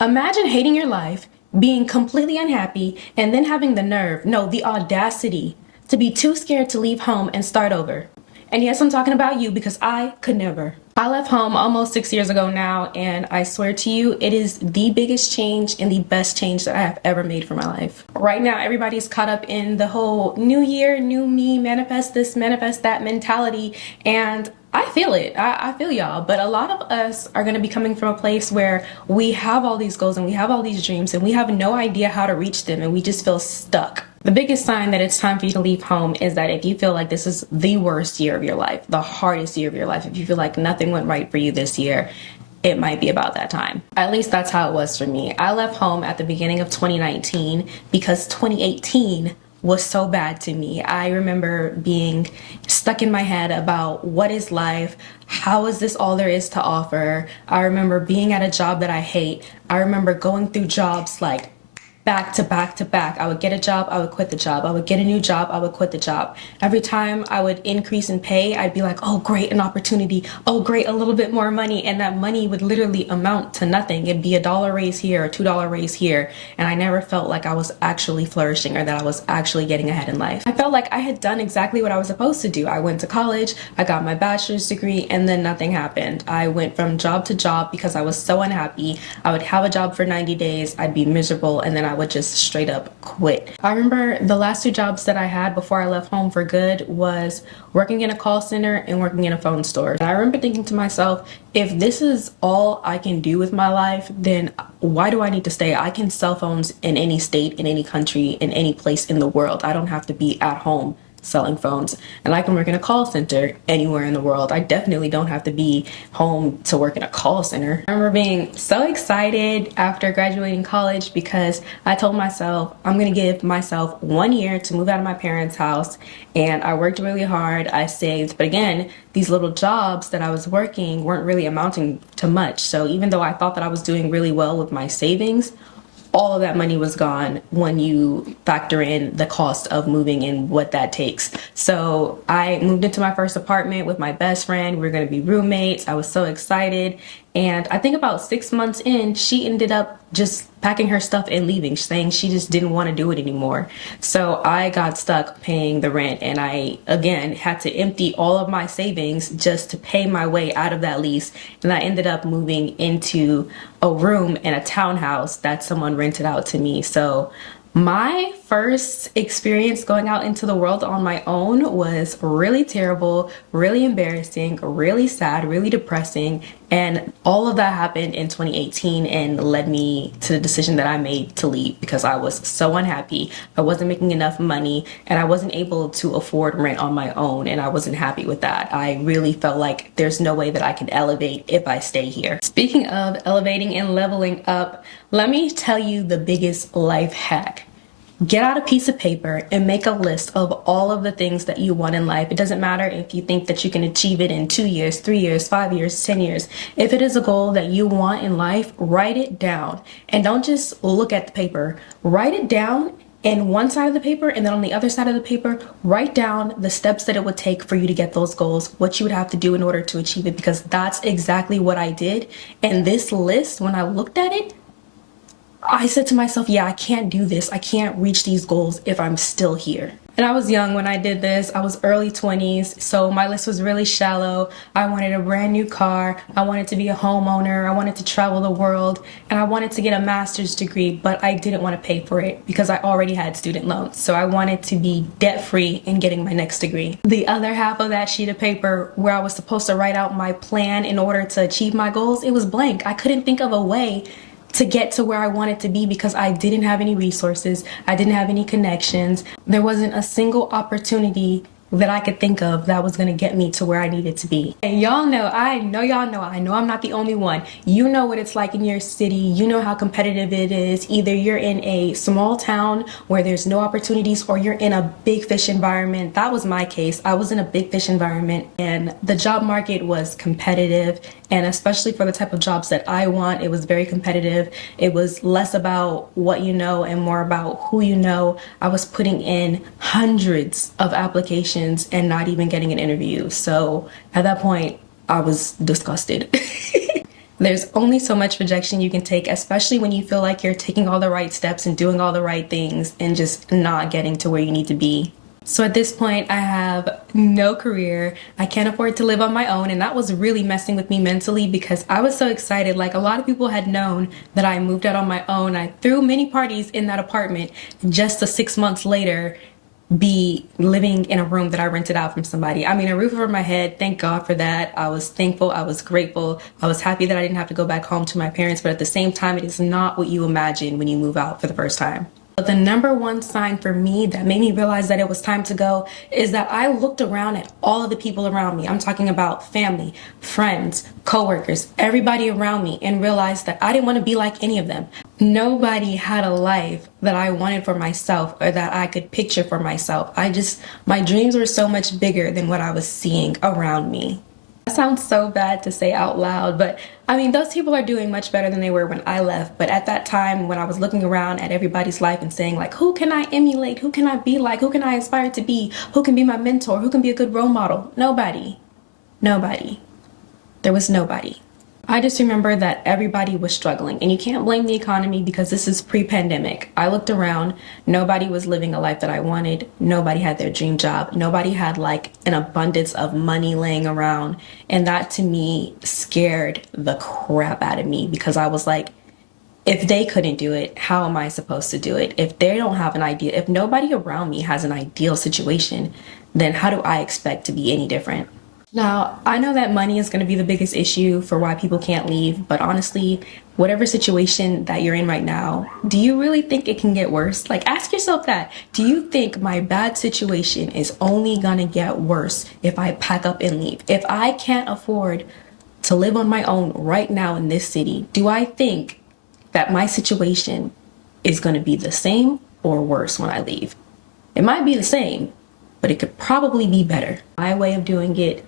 Imagine hating your life, being completely unhappy, and then having the nerve, no, the audacity, to be too scared to leave home and start over. And yes, I'm talking about you because I could never. I left home almost 6 years ago now, and I swear to you, it is the biggest change and the best change that I have ever made for my life. Right now, everybody's caught up in the whole new year, new me, manifest this, manifest that mentality, and I feel it. I feel y'all. But a lot of us are going to be coming from a place where we have all these goals and we have all these dreams and we have no idea how to reach them and we just feel stuck. The biggest sign that it's time for you to leave home is that if you feel like this is the worst year of your life, the hardest year of your life, if you feel like nothing went right for you this year, it might be about that time. At least that's how it was for me. I left home at the beginning of 2019 because 2018 was so bad to me. I remember being stuck in my head about what is life? How is this all there is to offer? I remember being at a job that I hate. I remember going through jobs like back to back to back. I would get a job, I would quit the job. I would get a new job, I would quit the job. Every time I would increase in pay, I'd be like, oh, great, an opportunity. Oh, great, a little bit more money. And that money would literally amount to nothing. It'd be $1 raise here, or $2 raise here. And I never felt like I was actually flourishing or that I was actually getting ahead in life. I felt like I had done exactly what I was supposed to do. I went to college, I got my bachelor's degree, and then nothing happened. I went from job to job because I was so unhappy. I would have a job for 90 days, I'd be miserable, and then I would just straight up quit. I remember the last 2 jobs that I had before I left home for good was working in a call center and working in a phone store. And I remember thinking to myself, if this is all I can do with my life, then why do I need to stay? I can sell phones in any state, in any country, in any place in the world. I don't have to be at home selling phones, and I can work in a call center anywhere in the world. I definitely don't have to be home to work in a call center. I remember being so excited after graduating college because I told myself I'm gonna give myself 1 year to move out of my parents' house, and I worked really hard, I saved, but again, these little jobs that I was working weren't really amounting to much. So even though I thought that I was doing really well with my savings, all of that money was gone when you factor in the cost of moving and what that takes. So I moved into my first apartment with my best friend. We were going to be roommates. I was so excited. And I think about 6 months in, she ended up just packing her stuff and leaving, saying she just didn't want to do it anymore. So I got stuck paying the rent, and I, again, had to empty all of my savings just to pay my way out of that lease. And I ended up moving into a room in a townhouse that someone rented out to me. So my first experience going out into the world on my own was really terrible, really embarrassing, really sad, really depressing. And all of that happened in 2018 and led me to the decision that I made to leave because I was so unhappy. I wasn't making enough money and I wasn't able to afford rent on my own, and I wasn't happy with that. I really felt like there's no way that I can elevate if I stay here. Speaking of elevating and leveling up, let me tell you the biggest life hack. Get out a piece of paper and make a list of all of the things that you want in life. It doesn't matter if you think that you can achieve it in 2 years, 3 years, 5 years, 10 years. If it is a goal that you want in life, write it down. And don't just look at the paper. Write it down in one side of the paper, and then on the other side of the paper, write down the steps that it would take for you to get those goals, what you would have to do in order to achieve it, because that's exactly what I did. And this list, when I looked at it, I said to myself, yeah, I can't do this. I can't reach these goals if I'm still here. And I was young when I did this. I was early 20s, so my list was really shallow. I wanted a brand new car. I wanted to be a homeowner. I wanted to travel the world. And I wanted to get a master's degree, but I didn't want to pay for it because I already had student loans. So I wanted to be debt-free in getting my next degree. The other half of that sheet of paper where I was supposed to write out my plan in order to achieve my goals, it was blank. I couldn't think of a way to get to where I wanted to be because I didn't have any resources. I didn't have any connections. There wasn't a single opportunity that I could think of that was going to get me to where I needed to be. And y'all know, I know I'm not the only one. You know what it's like in your city. You know how competitive it is. Either you're in a small town where there's no opportunities or you're in a big fish environment. That was my case. I was in a big fish environment and the job market was competitive, and especially for the type of jobs that I want, it was very competitive. It was less about what you know and more about who you know. I was putting in hundreds of applications and not even getting an interview. So at that point, I was disgusted. There's only so much rejection you can take, especially when you feel like you're taking all the right steps and doing all the right things and just not getting to where you need to be. So at this point, I have no career. I can't afford to live on my own. And that was really messing with me mentally because I was so excited. Like a lot of people had known that I moved out on my own. I threw many parties in that apartment just 6 months later be living in a room that I rented out from somebody. I mean, a roof over my head, thank God for that. I was thankful, I was grateful, I was happy that I didn't have to go back home to my parents, but at the same time, it is not what you imagine when you move out for the first time. But the number one sign for me that made me realize that it was time to go is that I looked around at all of the people around me. I'm talking about family, friends, coworkers, everybody around me, and realized that I didn't want to be like any of them. Nobody had a life that I wanted for myself or that I could picture for myself. My dreams were so much bigger than what I was seeing around me. That sounds so bad to say out loud, but I mean, those people are doing much better than they were when I left. But at that time, when I was looking around at everybody's life and saying, like, who can I emulate? Who can I be like? Who can I aspire to be? Who can be my mentor? Who can be a good role model? Nobody. Nobody. There was nobody. I just remember that everybody was struggling, and you can't blame the economy because this is pre-pandemic. I looked around, nobody was living a life that I wanted. Nobody had their dream job. Nobody had like an abundance of money laying around. And that to me scared the crap out of me because I was like, if they couldn't do it, how am I supposed to do it? If they don't have an idea, if nobody around me has an ideal situation, then how do I expect to be any different? Now, I know that money is going to be the biggest issue for why people can't leave, but honestly, whatever situation that you're in right now, do you really think it can get worse? Like, ask yourself that. Do you think my bad situation is only going to get worse if I pack up and leave? If I can't afford to live on my own right now in this city, do I think that my situation is going to be the same or worse when I leave? It might be the same, but it could probably be better. My way of doing it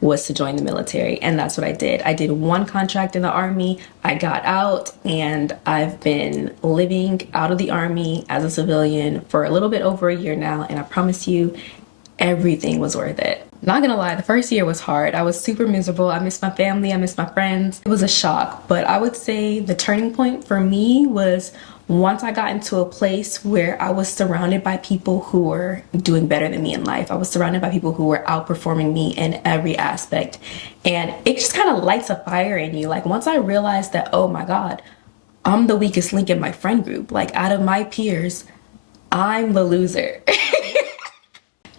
was to join the military, and that's what I did. I did one contract in the Army, I got out, and I've been living out of the Army as a civilian for a little bit over a year now, and I promise you, everything was worth it. Not gonna lie, the first year was hard. I was super miserable. I missed my family, I missed my friends. It was a shock, but I would say the turning point for me was once I got into a place where I was surrounded by people who were doing better than me in life. I was surrounded by people who were outperforming me in every aspect. And it just kind of lights a fire in you. Like once I realized that, oh my God, I'm the weakest link in my friend group. Like out of my peers, I'm the loser.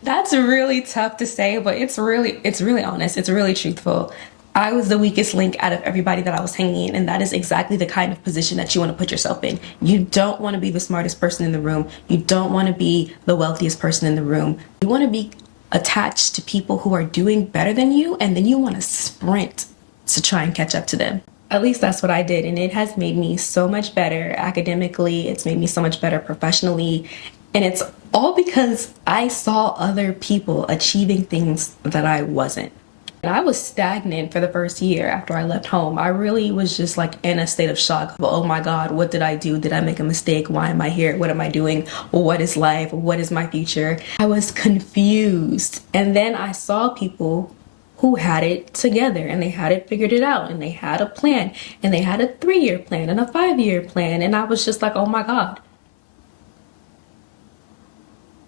That's really tough to say, but it's really honest. It's really truthful. I was the weakest link out of everybody that I was hanging in, and that is exactly the kind of position that you want to put yourself in. You don't want to be the smartest person in the room. You don't want to be the wealthiest person in the room. You want to be attached to people who are doing better than you, and then you want to sprint to try and catch up to them. At least that's what I did, and it has made me so much better academically. It's made me so much better professionally, and it's all because I saw other people achieving things that I wasn't. I was stagnant for the first year after I left home. I really was just like in a state of shock. Oh my God, what did I do? Did I make a mistake? Why am I here? What am I doing? What is life? What is my future? I was confused. And then I saw people who had it together and they had it figured it out and they had a plan and they had a 3-year plan and a 5-year plan. And I was just like, oh my God,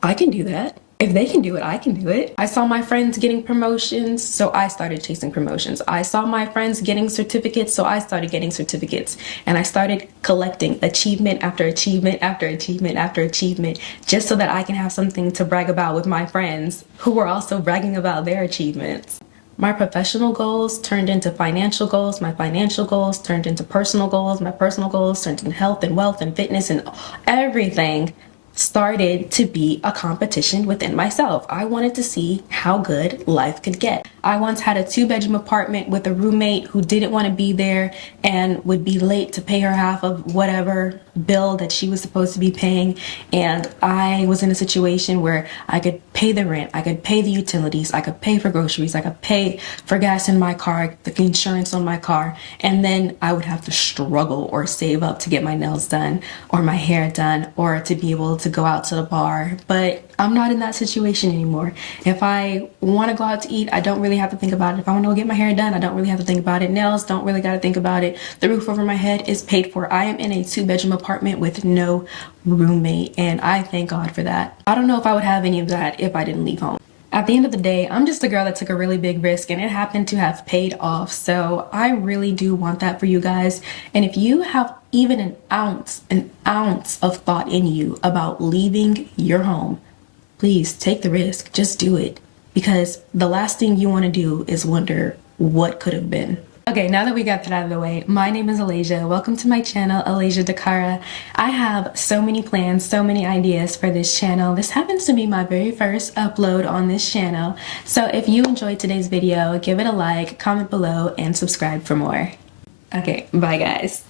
I can do that. If they can do it, I can do it. I saw my friends getting promotions, so I started chasing promotions. I saw my friends getting certificates, so I started getting certificates. And I started collecting achievement after achievement after achievement after achievement, just so that I can have something to brag about with my friends who were also bragging about their achievements. My professional goals turned into financial goals. My financial goals turned into personal goals. My personal goals turned into health and wealth and fitness, and everything started to be a competition within myself. I wanted to see how good life could get. I once had a 2-bedroom apartment with a roommate who didn't want to be there and would be late to pay her half of whatever bill that she was supposed to be paying. And I was in a situation where I could pay the rent, I could pay the utilities, I could pay for groceries, I could pay for gas in my car, the insurance on my car, and then I would have to struggle or save up to get my nails done or my hair done or to be able to to go out to the bar, but I'm not in that situation anymore. If I want to go out to eat, I don't really have to think about it. If I want to go get my hair done, I don't really have to think about it. Nails, don't really got to think about it. The roof over my head is paid for. I am in a 2-bedroom apartment with no roommate, and I thank God for that. I don't know if I would have any of that if I didn't leave home. At the end of the day, I'm just a girl that took a really big risk and it happened to have paid off. So I really do want that for you guys. And if you have even an ounce of thought in you about leaving your home, please take the risk. Just do it. Because the last thing you want to do is wonder what could have been. Okay, now that we got that out of the way, my name is Alasia. Welcome to my channel, Alasia Dakara. I have so many plans, so many ideas for this channel. This happens to be my very first upload on this channel. So if you enjoyed today's video, give it a like, comment below, and subscribe for more. Okay, bye guys.